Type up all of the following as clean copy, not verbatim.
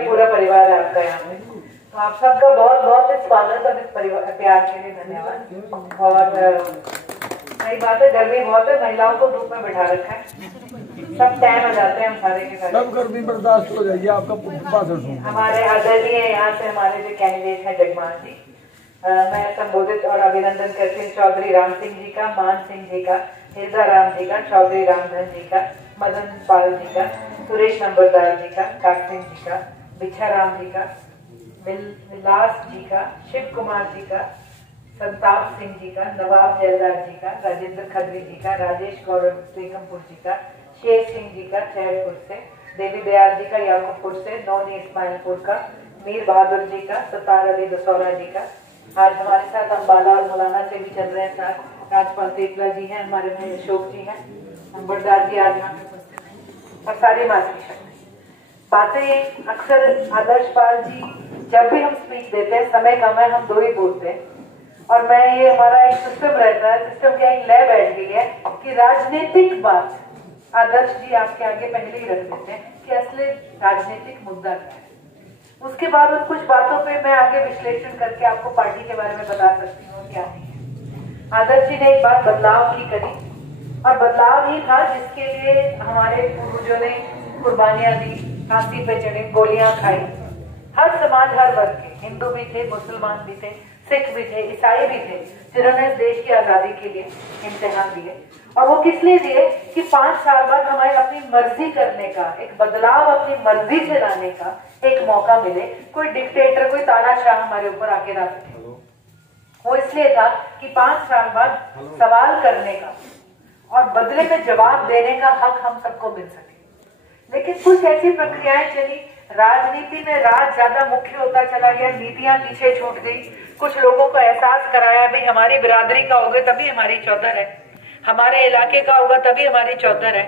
पूरा परिवार है आपका यहाँ पे, तो आप सबका बहुत बहुत इस स्वागत और इस परिवार प्यार के लिए धन्यवाद। और सही बात है, गर्मी बहुत है, महिलाओं को धूप में बैठा रखा है, सब टाइम आ जाते हैं हम सारे के सारे। सब गर्मी बर्दाश्त हो जाइए, आपका भाषण हमारे आदरणीय यहाँ से हमारे जो कैंडिडेट है जगमान जी, मैं संबोधित और अभिनंदन करती हूँ चौधरी राम सिंह जी का, मान सिंह जी का, हिरदा राम जी का, चौधरी रामधन जी का, मदन पाल जी का, सुरेश नंबरदार जी का, कासिम जी का, बिछा राम जी का, विलास जी का, शिव कुमार जी का, संताप सिंह जी का, नवाब जयदार जी का, राजेंद्र खत्री जी का, राजेश गौरव टेकमपुर जी का, शेर सिंह जी का चैरपुर से, देवी दयाल जी का याकूबपुर से, नौनी इस्माइलपुर का, मीर बहादुर जी का, सतार अली दसौरा जी का। आज हमारे साथ अम्बाला और मौलाना से भी चल रहे हैं साथ, राजपाल तेपला जी हैं, हमारे भाई अशोक जी हैं, नंबरदार जी आज यहाँ पे उपस्थित हैं और सारी मातृ बातें। अक्सर आदर्श पाल जी जब भी हम स्पीच देते हैं, समय कम है, हम दो ही बोलते हैं, और मैं ये हमारा एक सिस्टम रहता है, सिस्टम क्या एक लय बैठ गई है कि राजनीतिक बात आदर्श जी आपके आगे पहले ही रख देते हैं कि असली राजनीतिक मुद्दा क्या है। उसके बाद उन कुछ बातों पे मैं आगे विश्लेषण करके आपको पार्टी के बारे में बता सकती हूँ क्या नहीं। आदर्श जी ने एक बात बदलाव की करी, और बदलाव ही था जिसके लिए हमारे पूर्वजों ने कुर्बानियां दी, फांसी पे चढ़े, गोलियां खाई। हर समाज, हर वर्ग के, हिंदू भी थे, मुसलमान भी थे, सिख भी थे, ईसाई भी थे, जिन्होंने इस देश की आजादी के लिए इम्तिहान दिए। और वो किस लिए दिए कि 5 साल बाद हमें अपनी मर्जी करने का, एक बदलाव अपनी मर्जी से लाने का एक मौका मिले, कोई डिक्टेटर, कोई तानाशाह हमारे ऊपर आके ना सके। वो इसलिए था कि 5 साल बाद सवाल करने का और बदले में जवाब देने का हक हम सबको मिल सके। लेकिन कुछ ऐसी प्रक्रियाएं चली, राजनीति में राज ज्यादा मुख्य होता चला गया, नीतियां पीछे छूट गई। कुछ लोगों को एहसास कराया भाई हमारी बिरादरी का होगा तभी हमारी चौधर है, हमारे इलाके का होगा तभी हमारी चौधर है,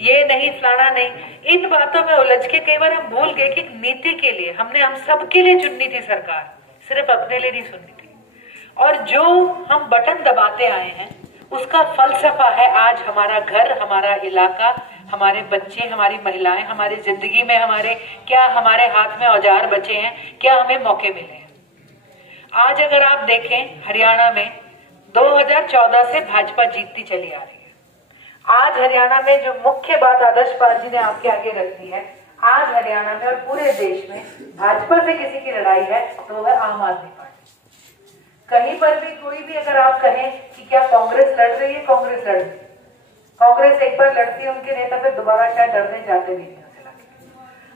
ये नहीं फलाना नहीं। इन बातों में उलझ के कई बार हम भूल गए कि नीति के लिए हमने, हम सबके लिए चुननी थी सरकार, सिर्फ अपने लिए नहीं सुननी थी। और जो हम बटन दबाते आए हैं उसका फलसफा है आज हमारा घर, हमारा इलाका, हमारे बच्चे, हमारी महिलाएं, हमारी जिंदगी में हमारे क्या, हमारे हाथ में औजार बचे हैं, क्या हमें मौके मिले हैं। आज अगर आप देखें हरियाणा में 2014 से भाजपा जीतती चली आ रही है। आज हरियाणा में जो मुख्य बात आदर्श पाल जी ने आपके आगे रखी है, आज हरियाणा में और पूरे देश में भाजपा से किसी की लड़ाई है तो वह आम आदमी पार्टी। कहीं पर भी कोई भी अगर आप कहें कि क्या कांग्रेस लड़ रही है, कांग्रेस लड़ रही है। कांग्रेस एक बार लड़ती है, उनके नेता फिर दोबारा शायद डरने जाते भी नहीं।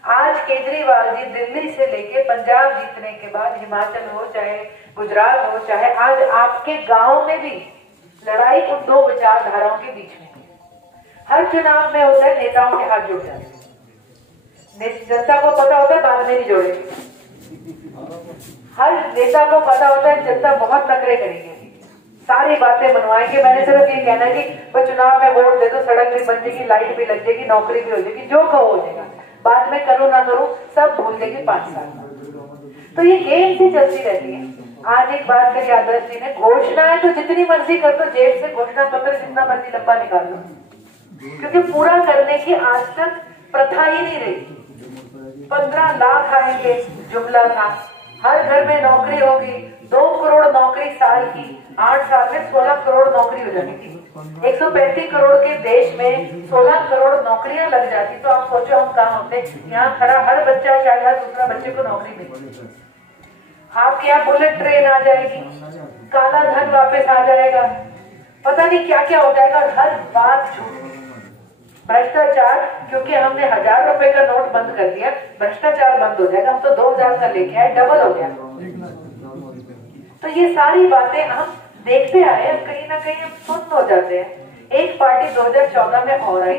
आज केजरीवाल जी दिल्ली से लेके पंजाब जीतने के बाद हिमाचल हो, चाहे गुजरात हो, चाहे आज आपके गांव में भी लड़ाई उन दो विचारधाराओं के बीच में है। हर चुनाव में होता है नेताओं के हाथ जुड़ जाते हैं, जनता को पता होता है बाद में नहीं जोड़ेंगे। हर नेता को पता होता है जनता बहुत नखरे करेगी, सारी बातें बनवाएंगे। मैंने सिर्फ ये कहना है कि चुनाव में वोट दे दो, सड़क भी बन जाएगी, लाइट भी लग जाएगी, नौकरी भी हो जाएगी, जो कहो हो जाएगा, बाद में करो ना करो सब भूल जाएगी 5 साल। तो ये गेम से चलती रहती है। आज एक बात करी आदर्श जी ने, घोषणा है तो जितनी मर्जी कर दो, जेब से घोषणा पत्र जितना मर्जी लंबा निकाल दो, क्योंकि पूरा करने की आज तक प्रथा ही नहीं रही। 15 लाख आएंगे जुमला था, हर घर में नौकरी होगी, 2 करोड़ नौकरी साल की, 8 साल में 16 करोड़ नौकरी हो जाती थी। 135 करोड़ के देश में 16 करोड़ नौकरियां लग जाती, तो आप सोचो हम कहाँ होते। यहाँ खड़ा हर बच्चा, शायद हर दूसरा बच्चे को नौकरी मिलेगी। आपके यहाँ बुलेट ट्रेन आ जाएगी, काला धन वापस आ जाएगा, पता नहीं क्या क्या हो जाएगा। हर बात झूठ, भ्रष्टाचार, क्योंकि हमने 1000 रुपए का नोट बंद कर दिया, भ्रष्टाचार बंद हो जाएगा। हम तो 2000 का लेके आए, डबल हो गया। तो ये सारी बातें हम देखते आए, कहीं ना कहीं हम सुन्न हो जाते हैं। एक पार्टी 2014 में और आई,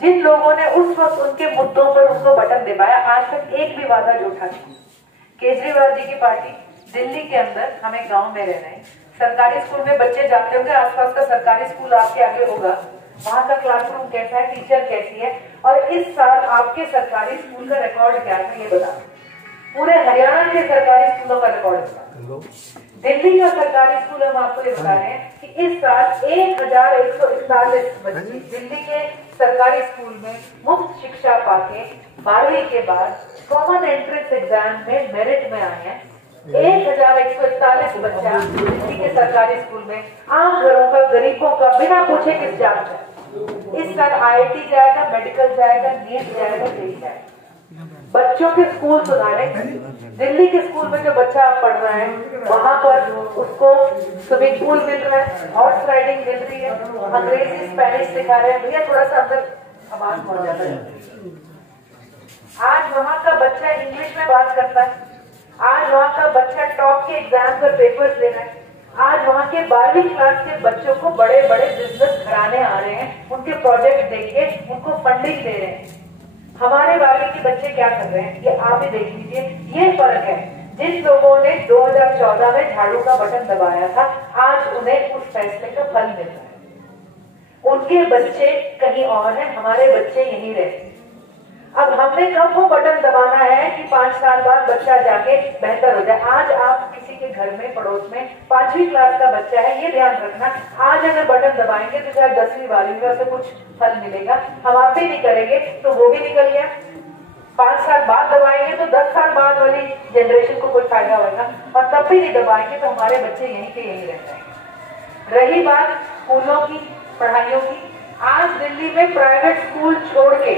जिन लोगों ने उस वक्त उनके मुद्दों पर उनको बटन दबाया, आज तक एक भी वादा झूठा नहीं। केजरीवाल जी की पार्टी दिल्ली के अंदर, हमें गांव में रहना है, सरकारी स्कूल में बच्चे जाते होंगे, आसपास का सरकारी स्कूल आपके आगे होगा, वहां का क्लासरूम कैसा है, टीचर कैसी है, और इस साल आपके सरकारी स्कूल का रिकॉर्ड क्या है ये बता। पूरे हरियाणा के सरकारी स्कूलों का रिकॉर्ड बता। दिल्ली का सरकारी स्कूल हम आपको ये बता रहे हैं कि इस साल 1141 बच्चे, दिल्ली के सरकारी स्कूल में मुफ्त शिक्षा पाके 12वीं के बाद कॉमन एंट्रेंस एग्जाम में मेरिट में आए हैं। 1141 बच्चा दिल्ली के सरकारी स्कूल में, आम घरों का, गरीबों का, बिना पूछे किस जात का। इस साल IIT जाएगा, मेडिकल जाएगा, नीट जाएगा, जेई जाएगा। बच्चों के स्कूल सुधारे। दिल्ली के स्कूल में जो बच्चा पढ़ रहा है वहां पर उसको स्विमिंग पूल मिल रहा है, हॉर्स राइडिंग मिल रही है, अंग्रेजी स्पेनिश सिखा रहे हैं। भैया थोड़ा सा अंदर आवाज पहुंच जाता है। आज वहां का बच्चा इंग्लिश में बात करता है। आज वहां का बच्चा टॉप के एग्जाम पर पेपर्स ले रहा है। आज वहां के 12वीं क्लास के बच्चों को बड़े बड़े बिजनेस घराने आ रहे हैं, उनके प्रोजेक्ट देके उनको फंडिंग दे रहे हैं। हमारे 12वीं के बच्चे क्या कर रहे हैं ये आप ही देख लीजिए। ये फर्क है। जिन लोगों ने 2014 में झाड़ू का बटन दबाया था, आज उन्हें उस फैसले का फल मिल रहा है। उनके बच्चे कहीं और हैं, हमारे बच्चे यहीं रहे। अब हमने कब वो बटन दबाना है कि 5 साल बाद बच्चा जाके बेहतर हो जाए। आज आप किसी के घर में, पड़ोस में 5वीं क्लास का बच्चा है, ये ध्यान रखना। आज अगर बटन दबाएंगे तो शायद 10वीं 12वीं में उसे कुछ फल मिलेगा। हम आप भी नहीं करेंगे तो वो भी निकल गया। 5 साल बाद दबाएंगे तो 10 साल बाद वाली जनरेशन को कोई फायदा होगा, और तब भी नहीं दबाएंगे तो हमारे बच्चे यहीं के यहीं रह जाएंगे। रही बात स्कूलों की, पढ़ाइयों की, आज दिल्ली में प्राइवेट स्कूल छोड़ के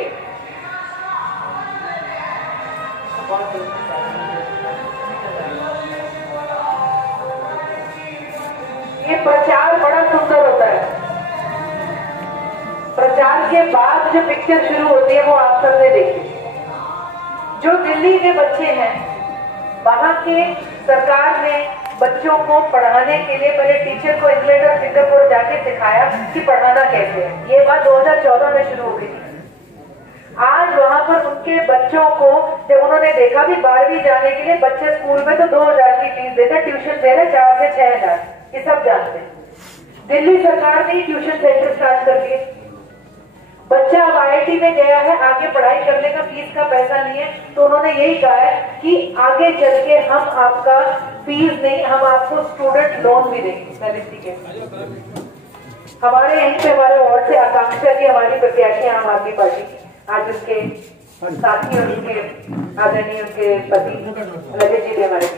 ये प्रचार बड़ा सुंदर होता है। प्रचार के बाद जो पिक्चर शुरू होती है वो आप सबने देखी। जो दिल्ली के बच्चे हैं, वहां के सरकार ने बच्चों को पढ़ाने के लिए पहले टीचर को इंग्लैंड और सिंगापुर जाके सिखाया कि पढ़ाना कैसे है। ये बात 2014 में शुरू हो गई थी। आज वहां पर उनके बच्चों को जब उन्होंने देखा कि 12वीं जाने के लिए बच्चे स्कूल में तो 2000 की फीस देते, ट्यूशन दे रहे 4 से 6000, ये सब जानते हैं। दिल्ली सरकार ने ट्यूशन सेंटर स्टार्ट कर दिए। बच्चा अब IIT में गया है, आगे पढ़ाई करने का फीस का पैसा नहीं है, तो उन्होंने यही कहा है कि आगे चल के हम आपका फीस नहीं, हम आपको स्टूडेंट लोन भी देंगे। हमारे यहीं पे हमारे वार्ड से आकांक्षा की हमारी प्रत्याशी आम आदमी पार्टी की, आज उनके साथी और उनके आदरणीय उनके पति ललित जी भी हमारे।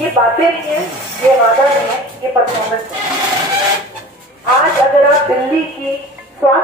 ये बातें नहीं है, ये वादा नहीं है, ये परफॉर्मेंस है। आज अगर आप दिल्ली की स्वास्थ्य